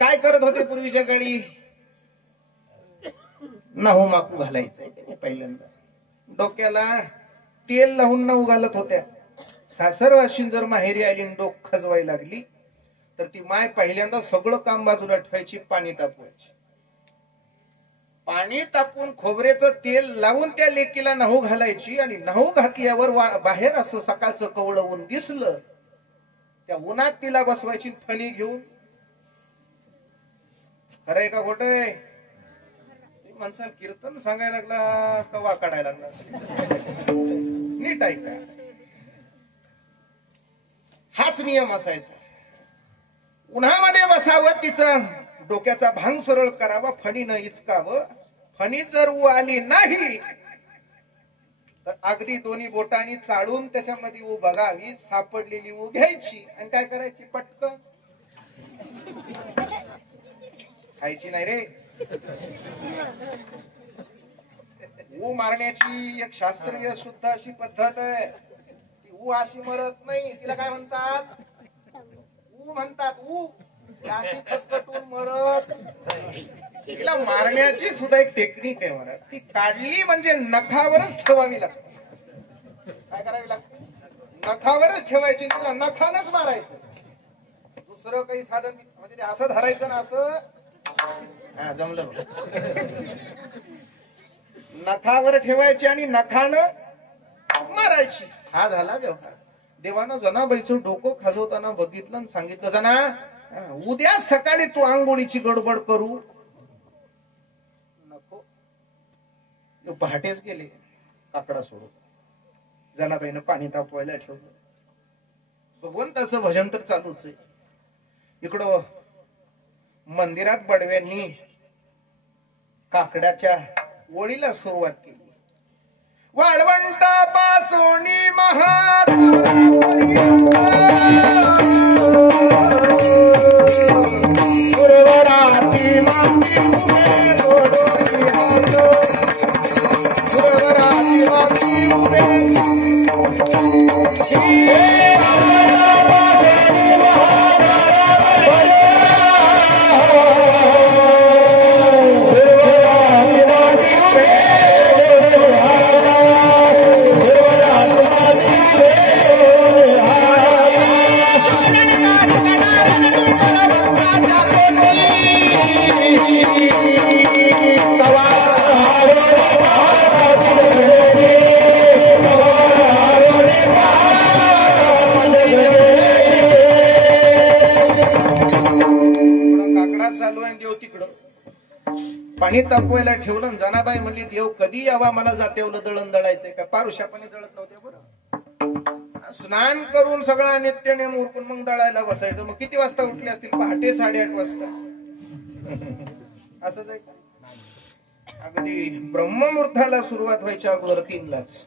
काय करत होते पूर्वीच्या काळी? नाहू माकू घालायचंय पहिल्यांदा, डोक्याला तेल लावून नाहू घालत होत्या. सासरवाशीन जर माहेरी आली डोक खजवायला लागली तर ती माय पहिल्यांदा सगळं काम बाजूला ठेवायची, पाणी तापवायची. पाणी तापून खोबऱ्याचं तेल लावून त्या लेकीला नाहू घालायची. आणि नाहू घातल्यावर बाहेर असं सकाळचं कवळं ऊन दिसलं, त्या उन्हात तिला बसवायची फणी घेऊन. खरंय का खोटंय? माणसाला कीर्तन सांगायला लागला का वा काढायला लागला? नीट ऐका, हाच नियम असायचा. उन्हामध्ये बसावं, तिचं डोक्याचा भांग सरळ करावा, फणीनं इचकावं. फणी जर ऊ आली नाही तर अगदी दोन्ही बोटांनी चाळून त्याच्यामध्ये ऊ बघावी, सापडलेली ऊ घ्यायची आणि काय करायची? पटकन खायची नाही रे. ऊ मारण्याची एक शास्त्रीय शुद्ध अशी पद्धत आहे. ऊ अशी मरत नाही, तिला काय म्हणतात? ऊ म्हणतात. ऊ अशी खसखटून मरत. तिला मारण्याची सुद्धा एक टेक्निक आहे महाराज. ती काढली म्हणजे नखावरच ठेवावी लागते. काय करावी लागते? नखावरच ठेवायची, तिला नखानच मारायचं. दुसरं काही साधन म्हणजे असं धरायचं ना, असं. हा, जमलं. नखावर ठेवायची आणि नखानं मारायची. हा झाला व्यवहार. देवानं जनाबाईचं डोकं खाजवताना बघितलं आणि सांगितलं, जना उद्या सकाळी तू आंघोळीची गडबड करू नको. पहाटेच गेले काकडा सोडून. जनाबाईनं पाणी तापवायला ठेवलं. भगवंताचं भजन तर चालूच आहे. इकडं मंदिरात बडव्यांनी काकड्याच्या ओळीला सुरुवात केली. वाळवंटापासून पाणी तापवायला ठेवलं. जनाबाई म्हणली, देव कधी यावा, मला जातेवलं दळण दळायचंय का? पारुशापाने दळत नव्हते बरं. स्नान करून सगळा नित्य नेम उरकून मग दळायला बसायचं. मग किती वाजता उठले असतील? पहाटे 8:30 वाजता. असंच आहे का? अगदी ब्रह्ममुहूर्ताला सुरुवात व्हायच्या अगोदर 3लाच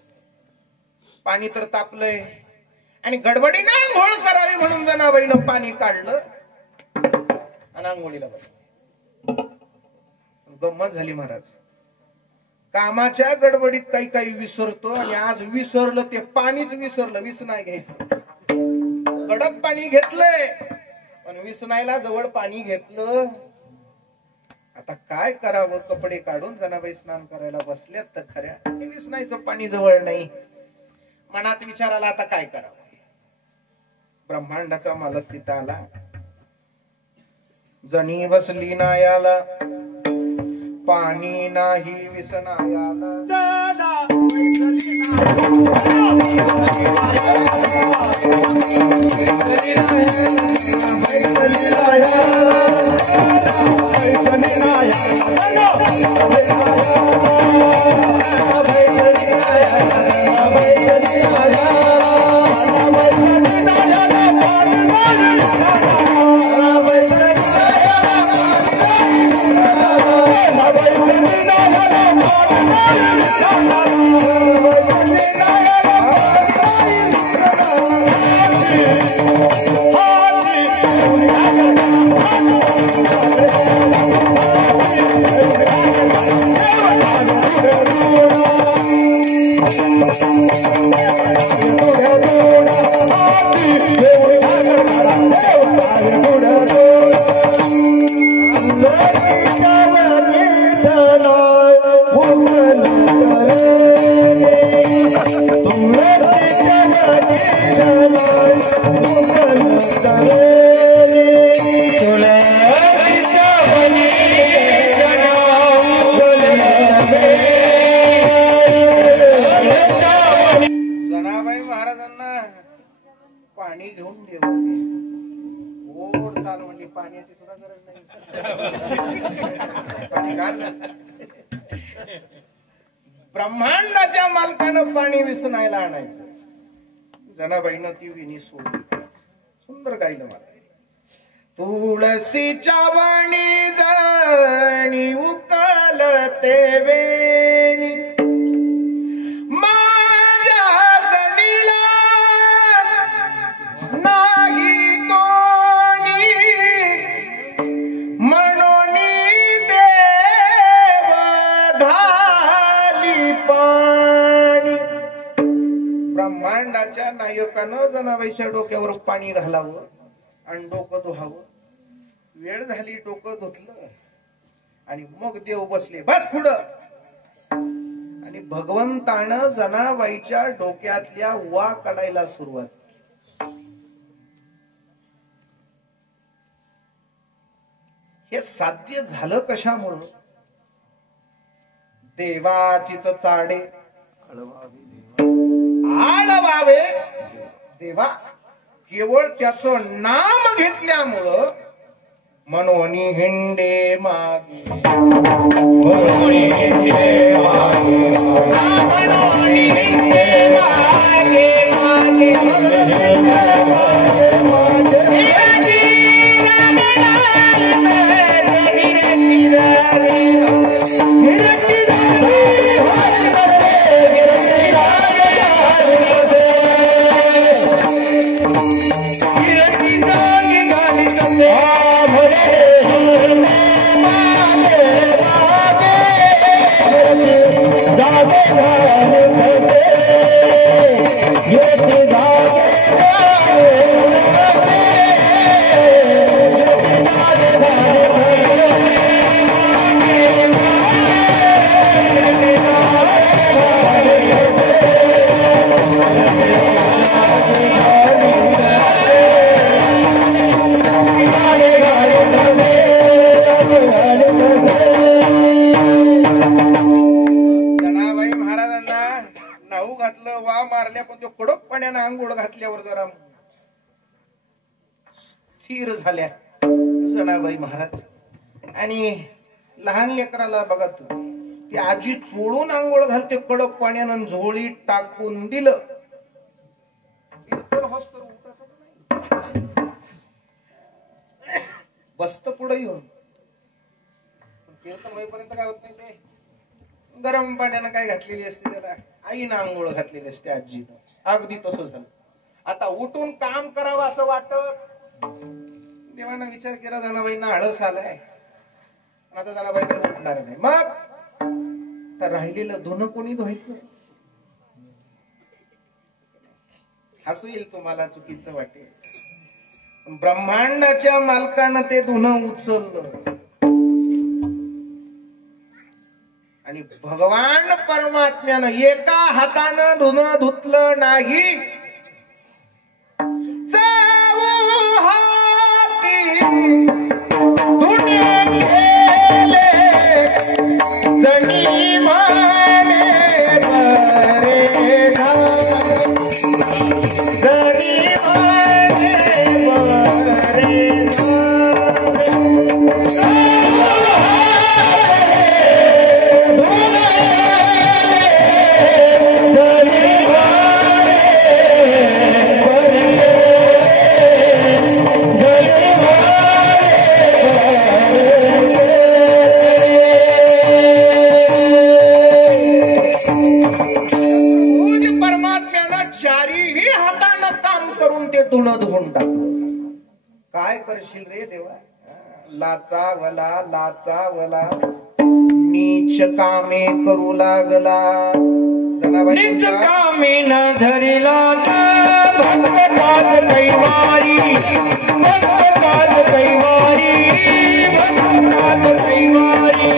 पाणी तर तापलंय आणि गडबडीने आंघोळ करावी म्हणून जनाबाईनं पाणी काढलं आणि आंघोळीला बसलं. गंमत झाली महाराज. कामाच्या गडबडीत काही काही विसरतो आणि आज विसरलं ते पाणीच विसरलं. विस नाही घ्यायचं. कडक पाणी घेतलंय पण विसनायला जवळ पाणी घेतलं. आता काय करावं? कपडे काढून जनाबाई स्नान करायला बसल्यात तर खऱ्या विसनायचं पाणी जवळ नाही. मनात विचार आला, आता काय करावं? ब्रह्मांडाचा मालक तिथं आला. जणी बसली नायाला, पाणी नाही विसनायाला. Oh, गोड चाल म्हणली, पाण्याची सुद्धा गरज नाही, पाणी घाल. ब्रह्मांडाच्या मालकानं पाणी विसनायला आणायचं. जनाबाईनं ती विणी सोडली. सुंदर गायलं मला. तुळशीच्या वणी जणी उकलते वेणी, माझ्या जणीला नाही कोणी, म्हणून देव घाली पाणी. ब्रह्मांडाच्या नायकानं जनाबाईच्या डोक्यावर पाणी घालावं आणि डोकं धुहावं. वेळ झाली, डोकं धुतलं आणि मग देव बसले, बस पुढं. आणि भगवंतानं जनाबाईच्या डोक्यातल्या वा काढायला सुरुवात. हे साध्य झालं कशामुळं? देवा तिचं चाडे आळवावे. देवा केवळ त्याचं नाम घेतल्यामुळं म्हणून हिंडे मागे, म्हणून हिंडे मागे, म्हणून हिंडे मागे मागे, आंघोळ घातल्यावर जरा स्थिर झाल्या जनाबाई महाराज. आणि लहान लेकराला बघा तू, ती आजी चोळून आंघोळ घालते कडक पाण्यानं, झोळीत टाकून दिलं बसत पुढे येऊन. कीर्तन होईपर्यंत काय होत नाही, ते गरम पाण्यानं काय घातलेली असते त्याला, आईनं आंघोळ घातलेली असते आजीनं. अगदी तसं झालं. आता उठून काम करावं असं वाटत. देवानं विचार केला, जनाबाईंना आळस आलाय, आता जनाबाईकडे उठणार नाही. मग तर राहिलेलं धुणं कोणी धुवायचं? हसू येईल तुम्हाला, चुकीचं वाटेल. ब्रह्मांडाच्या मालकानं ते धुणं उचललं आणि भगवान परमात्म्यानं एका हातानं धुणं धुतलं नाही, चहू हाती धुणे केले, जणी माने बरे धाम, जणी माने बरे धुवून टाकलं. काय करशील रे देवा? लाचा वला नीच कामे करू लागला. नीच कामे न धरिला भक्तकाल कैवारी, भक्तकाल कैवारी, भक्तकाल कैवारी.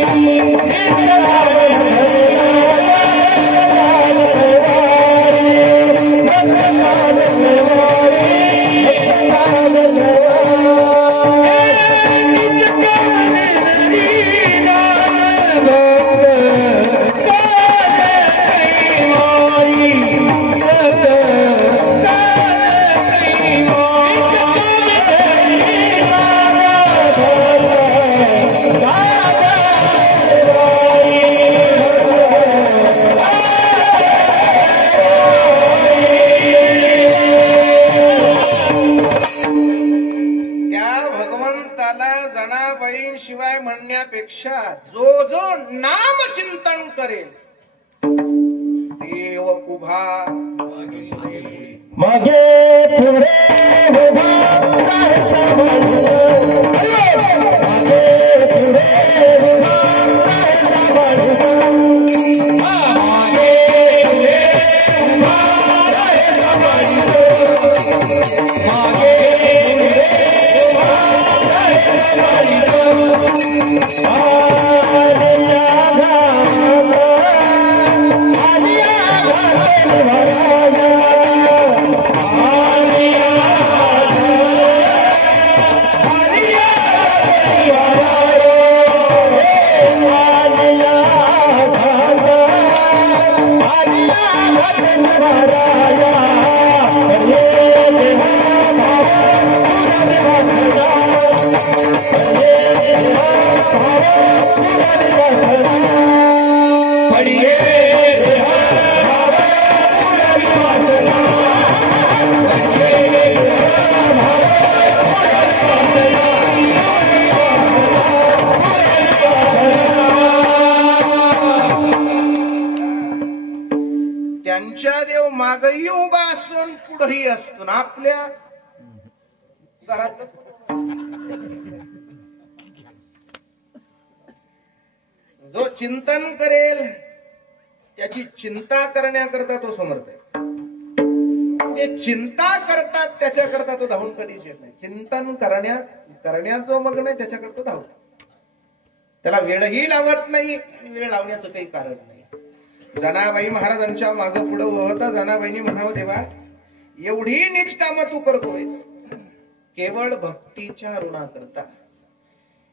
ब्रह्ममुहूर्ताला जनाबाईं शिवाय म्हणण्यापेक्षा जो जो नाम चिंतन करेल देव उभा मागे पुढे उभा त्यांच्या देव मागही उभा असून पुढेही असतो ना आपल्या घरात जो चिंतन करेल त्याची चिंता करण्याकरता तो समर्थ आहे. जे चिंता करतात त्याच्याकरता तो धावून कधीच येत नाही. चिंतन करण्यात जो मग्न आहे त्याच्याकरता तो धावतो. त्याला वेळही लावत नाही आणि वेळ लावण्याचं काही कारण नाही. जनाबाई महाराजांच्या मागं पुढं होता. जनाबाईंनी म्हणावं देवा एवढी नीच कामं तू करतोयस केवळ भक्तीच्या ऋणाकरता.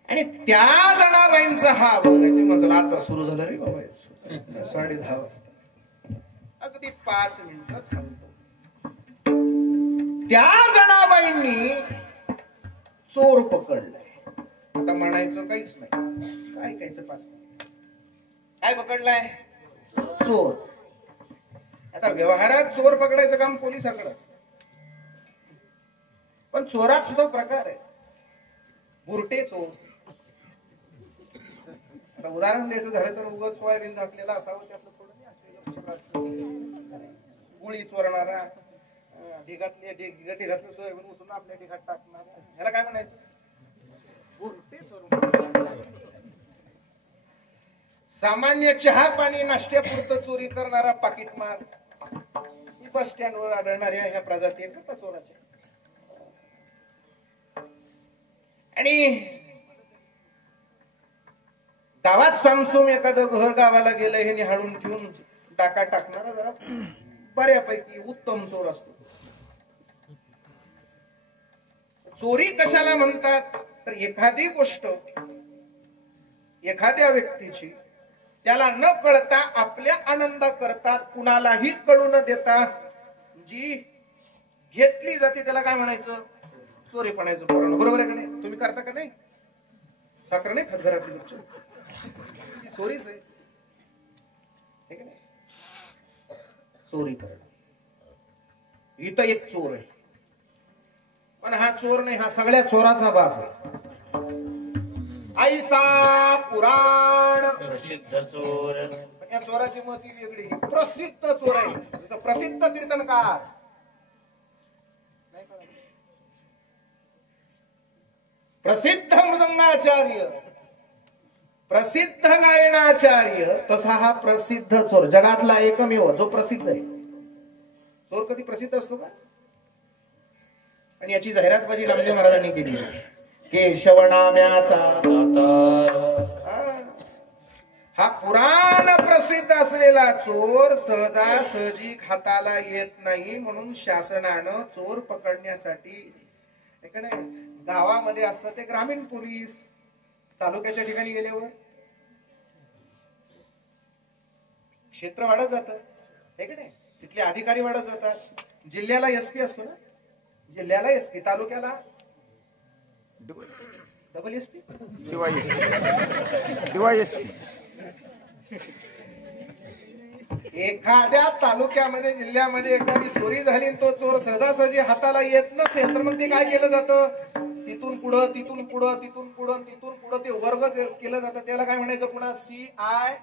आणि त्या जनाबाईंचा हा अभंग आहे. ते म्हणलं आता सुरू झालं रे बाबा 10:30 वाजता अगदी 5 मिनिटात सांगतो. त्या जनाबाईंनी चोर पकडलाय. आता म्हणायचं काहीच नाही. काय कायचं 5 मिनिट काय पकडलाय चोर. आता व्यवहारात चोर पकडायचं काम पोलिसाकडे असतं. पण चोरात सुद्धा प्रकार आहे. बुरटे चोर. आता उदाहरण द्यायचं झालं तर उगाच सोयाबीन झाकलेला असावं त्यातलं थोडं गुळी चोरणारा ढिगातलं सोयाबीन उचलून आपल्या ढिगात टाकणारा ह्याला काय म्हणायचं बुरटे चोर. सामान्य चहा पाणी नाश्त्यापुरतं चोरी करणारा पाकिटमार बस स्टँडवर आढळणाऱ्या ह्या प्रजाती आहेत चोराच्या. आणि गावात सामसूम एखादं घर गावाला गेलं हे निहाळून ठेवून डाका टाकणारा जरा बऱ्यापैकी उत्तम चोर असतो. चोरी कशाला म्हणतात तर एखादी गोष्ट एखाद्या व्यक्तीची त्याला न कळता आपल्या आनंद करतात कुणालाही कळू न देता जी घेतली जाते त्याला काय म्हणायचं चोरी म्हणायचं. बरोबर आहे का नाही. तुम्ही करता का नाही. साखर नाही खात घरातली चोरीच आहे. चोरी करणं इथं एक चोर आहे. पण हा चोर नाही हा सगळ्या चोराचा बाप आहे. ऐसा पुराण प्रसिद्ध चोर. या चोराची महती वेगळी. प्रसिद्ध चोर आहे. जसं प्रसिद्ध कीर्तनकार प्रसिद्ध मृदंगाचार्य प्रसिद्ध गायनाचार्य तसा हा प्रसिद्ध चोर जगातला एकमेव जो प्रसिद्ध आहे. चोर कधी प्रसिद्ध असतो का. आणि याची जाहिरातबाजी नामदेव महाराजांनी केली. केशवनाम्याचा हा पुराण प्रसिद्ध असलेला चोर सहजासहजी हाताला येत नाही. म्हणून शासनानं चोर पकडण्यासाठी गावामध्ये असतं ते ग्रामीण पोलीस तालुक्याच्या ठिकाणी गेल्यावर क्षेत्र वाढत जात आहे की नाही. तिथले अधिकारी वाढत जातात. जिल्ह्याला एसपी असतो ना. जिल्ह्याला एसपी तालुक्याला डबल एसपी डीवायएसपी. एखाद्या तालुक्यामध्ये जिल्ह्यामध्ये एखादी चोरी झाली तो चोर सहजासहजी हाताला येत नसेल तर मग ते काय केलं जातं तिथून पुढं तिथून पुढं तिथून पुढं तिथून पुढं ते वर्ग केलं जातं. त्याला काय म्हणायचं पुन्हा CI.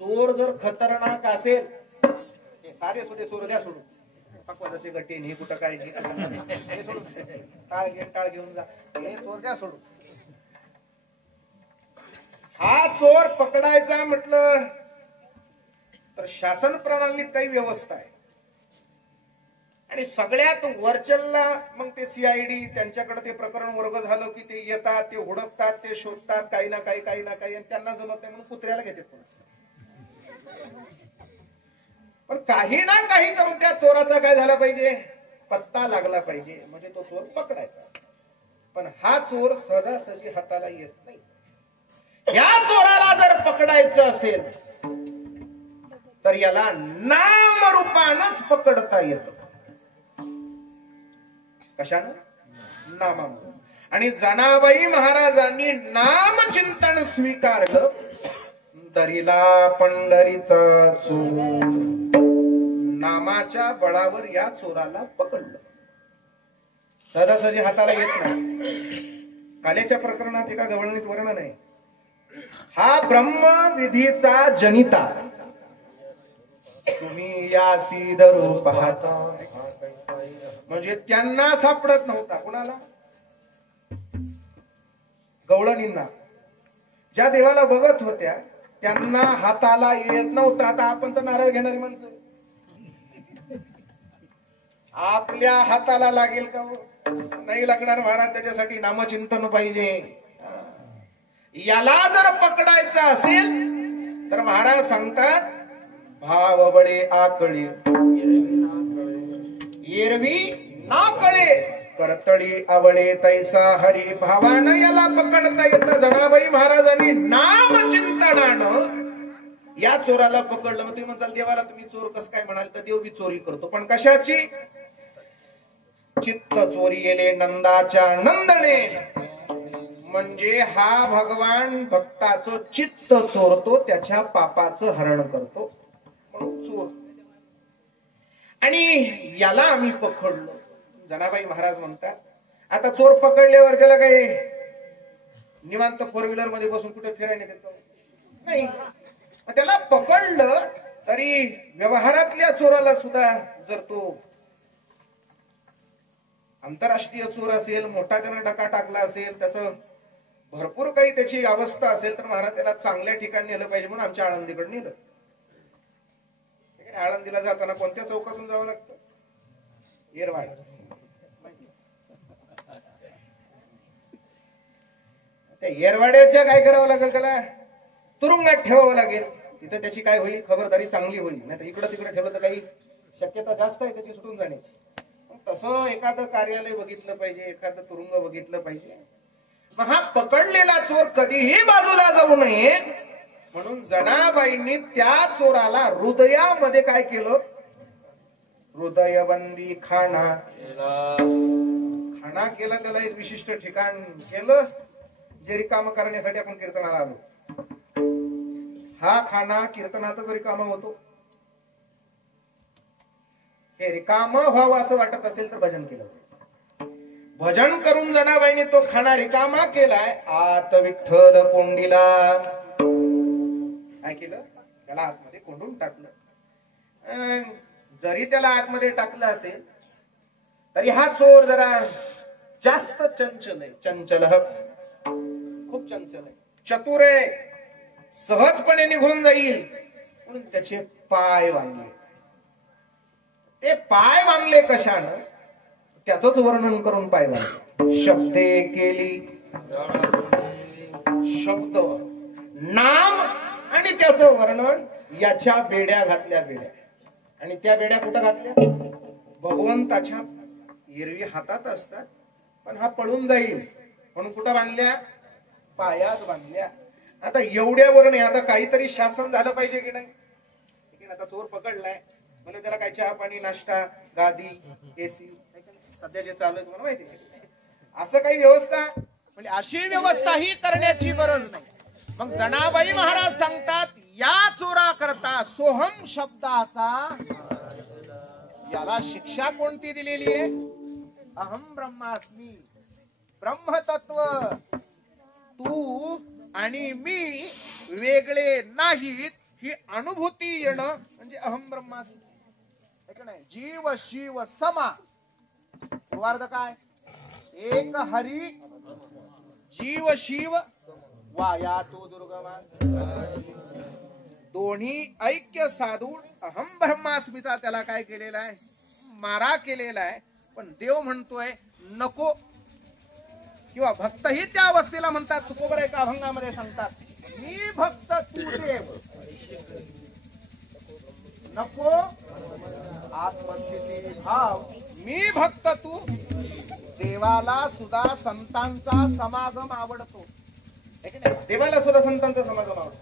चोर जर खतरनाक असेल, साधे सुधे चोर द्या सोडून, पकवाजाचे गट्टे हे कुठं काय हे सोडून टाळ घेऊन जा, हे चोर द्या सोडून. हा चोर पकडायचा म्हटलं तर शासन प्रणालीत काही व्यवस्था आहे. आणि सगळ्यात वरचलला मग ते CID, त्यांच्याकडे ते प्रकरण वर्ग झालं की ते येतात, ते हुडकतात, ते शोधतात काही ना काही काही ना काही, आणि त्यांना जमत नाही म्हणून कुत्र्याला घेतात. पण काही ना काही करून त्या चोराचा काय झाला पाहिजे, पत्ता लागला पाहिजे, म्हणजे तो चोर पकडायचा. पण हा चोर सहजासहजी हाताला येत नाही. या चोराला जर पकडायचं असेल तर याला नामरूपानच पकडता येतं. कशानं? नामामुळे. आणि जनाबाई महाराजांनी नामचिंतन स्वीकारलं. दरिला पंढरीचा चोर, नामाच्या बळावर या चोराला पकडलं. सहजासहजी हाताला येत नाही. कालेच्या प्रकरणात एका गवळणीत वर्णन आहे, हा ब्रह्मविधीचा जनिता तुम्ही यासी धरू पाहता. म्हणजे त्यांना सापडत नव्हता. कुणाला? गवळणींना. ज्या देवाला बघत होत्या त्यांना हाताला येत नव्हता. आता आपण तर नारळ घेणारी माणसं, आपल्या हाताला लागेल का? नाही लागणार महाराज. त्याच्यासाठी नामचिंतन पाहिजे. याला जर पकडायचं असेल तर महाराज सांगतात, भाव बळे आकळे एरवी ना कळे, करतळी आवळे तैसा हरी. भावानं याला पकडता येतं. जनाबाई महाराजांनी नामचिंतनानं या चोराला पकडलं. मग तुम्ही म्हणसाल देवाला तुम्ही चोर कसं काय म्हणाल, तर देव बी चोरी करतो, पण कशाची? चित्त चोरी गेले नंदाच्या नंदने. म्हणजे हा भगवान भक्ताचं चित्त चोरतो, त्याच्या पापाचं हरण करतो, म्हणून चोर. आणि याला आम्ही पकडलो. जनाबाई महाराज म्हणतात, आता चोर पकडल्यावर त्याला काही निवांत 4 व्हीलर मध्ये बसून कुठे फिरायला देतो नाही. त्याला पकडलं तरी व्यवहारातल्या चोराला सुद्धा जर तो आंतरराष्ट्रीय चोर असेल, मोठा त्यानं डका टाकला असेल, त्याचं भरपूर काही त्याची अवस्था असेल, तर महाराज त्याला चांगल्या ठिकाणी नेलं पाहिजे म्हणून आमच्या आळंदीकडे नेलं. आळंदीला जाताना कोणत्या चौकातून जावं लागतं? येरवाड. त्या येरवाड्याच्या काय करावं लागेल, त्याला तुरुंगात ठेवावं लागेल. तिथं त्याची काय होईल, खबरदारी चांगली होईल. नाही तर इकडं तिकडे ठेवलं तर काही शक्यता जास्त आहे त्याची सुटून जाण्याची. तसं एखादं कार्यालय बघितलं पाहिजे, एखादं तुरुंग बघितलं पाहिजे. मग हा पकडलेला चोर कधीही बाजूला जाऊ नये म्हणून जनाबाईंनी त्या चोराला हृदयामध्ये काय केलं? हृदयबंदी खाना केला. त्याला एक विशिष्ट ठिकाण केलं, जे रिकाम करण्यासाठी आपण कीर्तनाला आलो. हा खाना कीर्तनातच रिकामा होतो. हे रिकाम व्हावं असं वाटत असेल तर भजन केलं. भजन करून जनाबाईने तो खाना रिकामा केलाय. आत विठ्ठल कोंडीला काय केलं? त्याला आतमध्ये कोंडून टाकलं. जरी त्याला आतमध्ये टाकलं असेल तरी हा चोर जरा जास्त चंचल आहे. चंचल, खूप चंचल आहे, चतुर आहे, सहजपणे निघून जाईल म्हणून त्याचे पाय बांधले. ते पाय बांधले कशानं? त्याचंच वर्णन करून पाय बांधले. शब्दे केली, शब्द नाम आणि त्याचं वर्णन, याच्या बेड्या घातल्या. बेड्या. आणि त्या बेड्या कुठं घातल्या? भगवंताच्या एरवी हातात असतात, पण हा पळून जाईल म्हणून कुठं बांधल्या? पायात बांधल्या. आता एवढ्यावर आता काहीतरी शासन झालं पाहिजे की नाही? आता चोर पकडलाय म्हणजे त्याला काय चहा पाणी नाश्ता, गादी, AC सध्या जे चालू आहे तुम्हाला माहिती आहे. असं काही व्यवस्था, म्हणजे अशी व्यवस्था ही करण्याची गरज नाही. मग जनाबाई महाराज सांगतात, या चोरा करता सोहम शब्दाचा याला शिक्षा कोणती दिलेली आहे? अहम ब्रह्मास्मी, ब्रह्मतत्व तू आणि मी वेगळे नाहीत ही अनुभूती येणं म्हणजे अहम ब्रह्मास्मी. नाही, जीव शिव समा. पूर्वार्ध काय? एक हरी जीव शिव वाया तो दुर्गमा. दोन्ही ऐक्य साधून अहम ब्रह्मास्मीचा त्याला काय केलेला आहे? मारा केलेला आहे. पण देव म्हणतोय नको. किंवा भक्तही त्या अवस्थेला म्हणतात. तुकोबर एका अभंगामध्ये सांगतात, मी भक्त तू देव, नको आत्मस्थिती भाव. मी भक्त तू. देवाला सुद्धा संतांचा समागम आवडतो. देवाला सुद्धा संतांचा समागम आवडतो.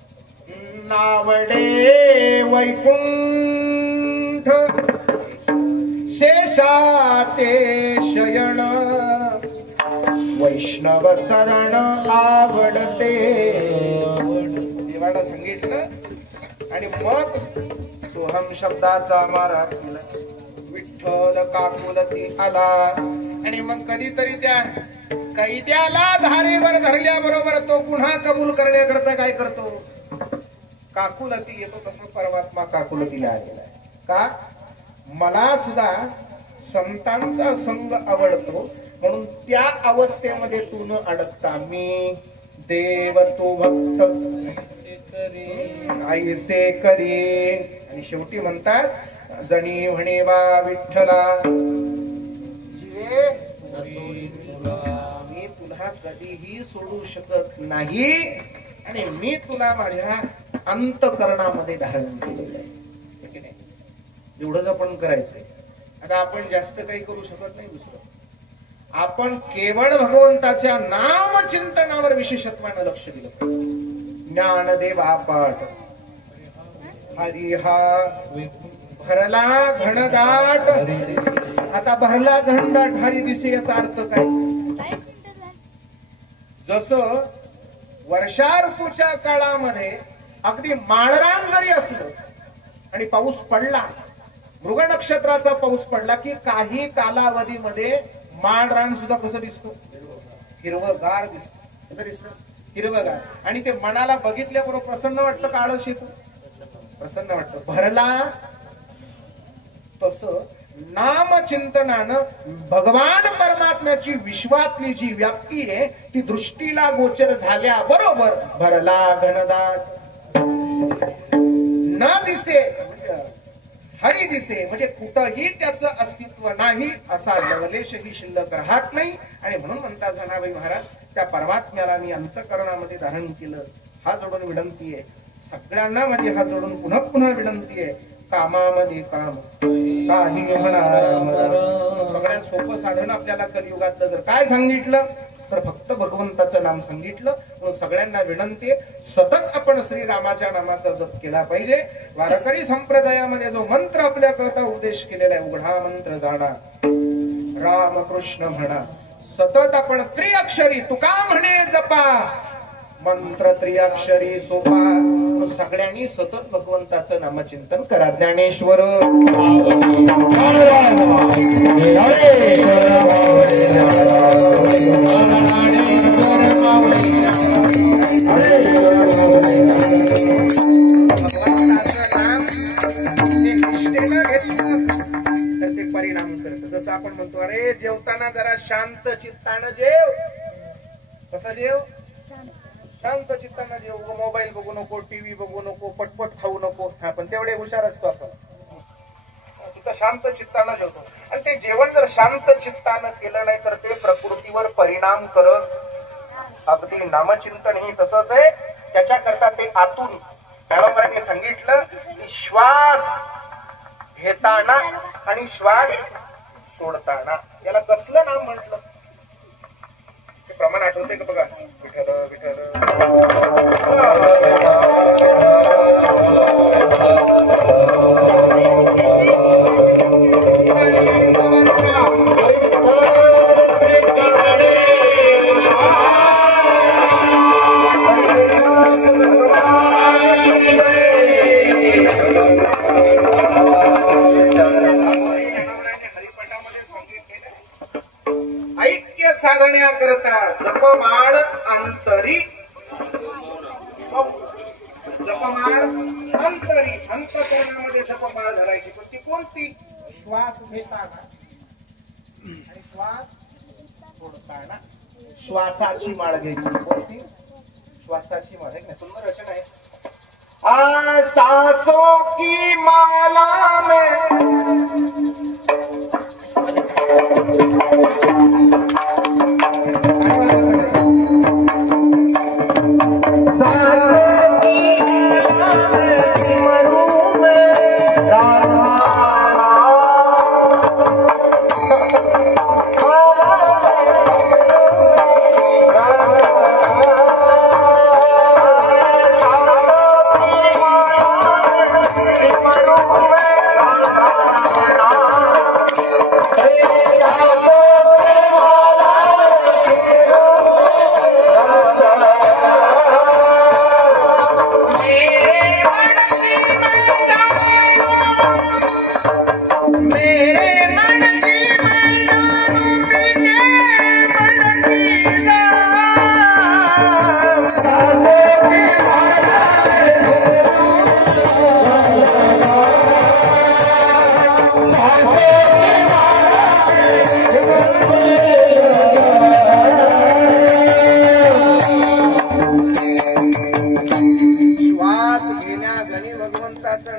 नावडे वैकुंठ शेषाचे शयन, वैष्णव सरण आवडते. देवाला सांगितलं आणि मग सोहम शब्दाचा मारा केला. विठ्ठल काकुलती आला आणि मग कधीतरी त्या कैद्याला धारेवर धरल्याबरोबर तो पुन्हा कबूल करण्याकरता काय करतो? काकुलती येतो. तसा परमात्मा काकुलतीला आलेला आहे. का? मला सुद्धा संतांचा संग आवडतो म्हणून त्या अवस्थेमध्ये तू न अडकता मी देव तो भक्त ऐसे करी. आणि शेवटी म्हणतात जणी म्हणे वा विठ्ठला जीवे मी तुला कधीही सोडू शकत नाही आणि मी तुला माझ्या अंतःकरणामध्ये धारण केलेलं आहे. एवढंच आपण करायचंय. आता आपण जास्त काही करू शकत नाही. दुसरं आपण केवळ भगवंताच्या नामचिंतनावर विशेषत्वानं लक्ष दिलं. ज्ञानदेवा पाठ हरी हा भरला घनदाट. आता भरला घनदाट हरी दिसे याचा अर्थ काय? जसं वर्षा ऋतूच्या काळामध्ये अगदी माळरान जरी असलं आणि पाऊस पडला, मृग नक्षत्राचा पाऊस पडला की काही कालावधीमध्ये माळरान सुद्धा कसं दिसतो? हिरवगार दिसत. कसं दिसतं? हिरवगार. आणि ते मनाला बघितल्याबरोबर प्रसन्न वाटतं का आळस येतो? प्रसन्न वाटतं. भरला. तसं नामचिंतनानं भगवान परमात्म्याची विश्वातली जी व्याप्ती आहे ती दृष्टीला गोचर झाल्या बरोबर भरला घनदाट न दिसे हरी दिसे. म्हणजे कुठंही त्याचं अस्तित्व नाही असा लवलेशही शिल्लक राहत नाही. आणि म्हणून म्हणतात जनाबाई महाराज त्या परमात्म्याला मी अंतःकरणामध्ये धारण केलं. हात जोडून विनंती आहे सगळ्यांना, माझी हात जोडून पुन्हा पुन्हा विनंती आहे. कामामध्ये काम काही होणार. सगळ्यात सोपं साधन आपल्याला कलियुगातलं जर काय सांगितलं तर फक्त भगवंताचं नाम सांगितलं. म्हणून सगळ्यांना विनंती आहे सतत आपण श्रीरामाच्या नामाचा जप केला पाहिजे. वारकरी संप्रदायामध्ये जो मंत्र आपल्याकरता उपदेश केलेला आहे उघडा मंत्र जाणा रामकृष्ण म्हणा. सतत आपण त्रिअक्षरी तुका म्हणे जपा मंत्र त्रिअक्षरी सोपा. सगळ्यांनी सतत भगवंताचं नामचिंतन करा. ज्ञानेश्वर परिणाम करत. जसं आपण म्हणतो अरे जेवताना जरा शांत चित्तानं जेव. कसं जेव? शांत चित्तानं जेव. मोबाईल बघू नको, टीव्ही बघू नको, पटपट खाऊ नको. पण तेवढे हुशार असतो आपण. तिथं शांत चित्तानं जेवतो. आणि ते जेवण जर शांत चित्तानं केलं नाही तर ते प्रकृतीवर परिणाम करत. अगदी नामचिंतन ही तसंच आहे. त्याच्याकरता ते आतून मॅडमरांनी सांगितलं की श्वास घेताना आणि श्वास सोडताना याला कसलं नाम म्हटलं ते प्रमाण आठवते का बघा. विठ्ठल विठ्ठल ऐक्य साधण्याकरता जपमाळ अंतरी जपमाळ अंतरी अंतकरणामध्ये जपमाळ धरायची पण ती कोणती श्वास घेताना आणि श्वास सोडताना श्वासाची माळ घ्यायची कोणती श्वासाची माळ आहे सुंदर रचना आहे सांसों की माला में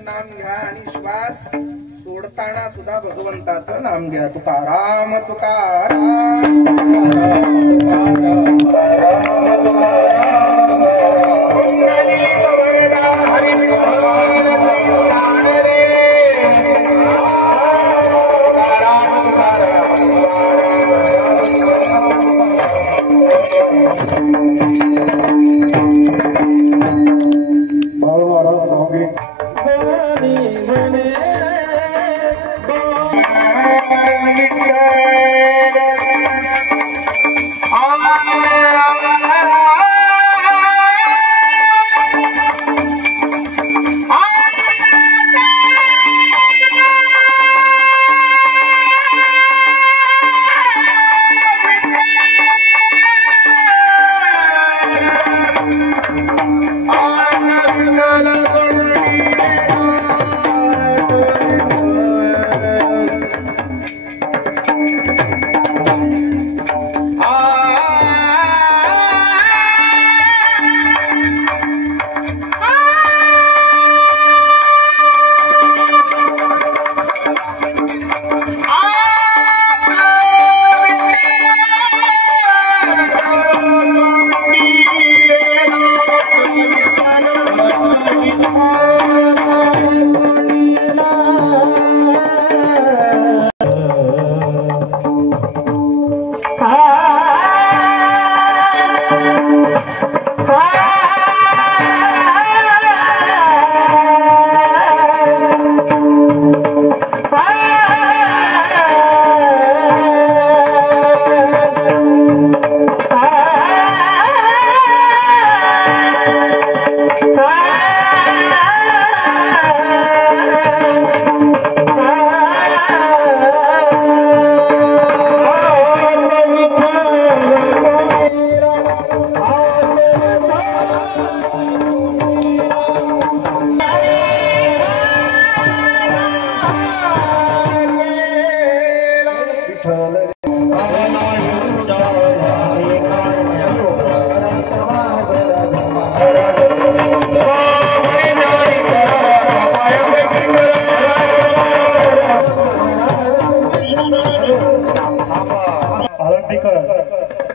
नाम घ्या आणि श्वास सोडताना सुद्धा भगवंताचं नाम घ्या तुकाराम तुकाराम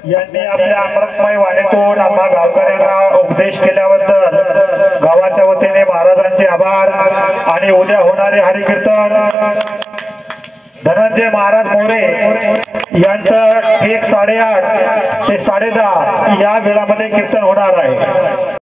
यांनी आपल्या अमृतमय वाणीतून आम्हा गावकऱ्यांना उपदेश केल्याबद्दल गावाच्या वतीने महाराजांचे आभार। आणि उद्या होणारे हरिकीर्तन धनंजय महाराज मोरे यांचं 1:30 ते 10:30 या वेळामध्ये कीर्तन होणार आहे।